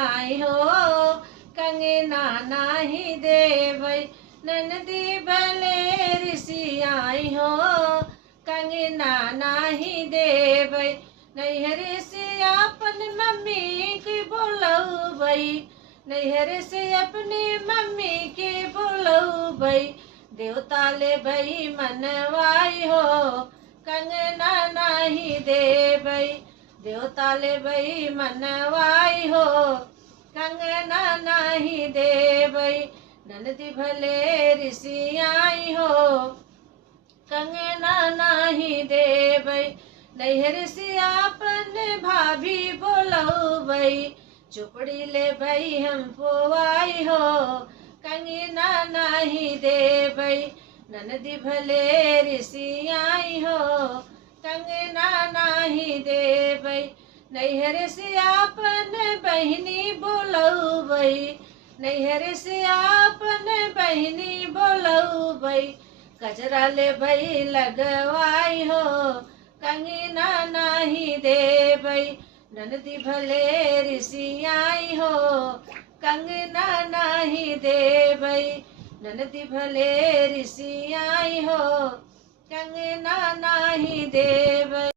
आई हो, कंगना नाही देवै। ननदी भले ऋषि आई हो, कंगना नाही देवै। नैहर से अपन मम्मी के बोलबै, नैहर से अपनी मम्मी के बोलबै। देवता ले भई मनवाई हो, कंगना नाही देवै। देवता ले भई मनवाई हो, कंगना नाही देवै। ननदी भले ऋषि आई हो, कंगना नाही देवै। नैहर से आपन भाभी बोलबै, चुपड़ी ले भई हम पोवाई हो, कंगना नाही देवै। ननदी भले ऋषि आई हो, कंगना नाही देवै। नैहर से आपन बहिनी बोलबै, नैहर से आपन बहिनी बोलबै। गजरा ले भई लगवाई हो, कंगना नाही देवै। ननदी भले ऋषि आई हो, कंगना नाही देवै। ननदी भले ऋषि आई हो, कंगना नाही देवै।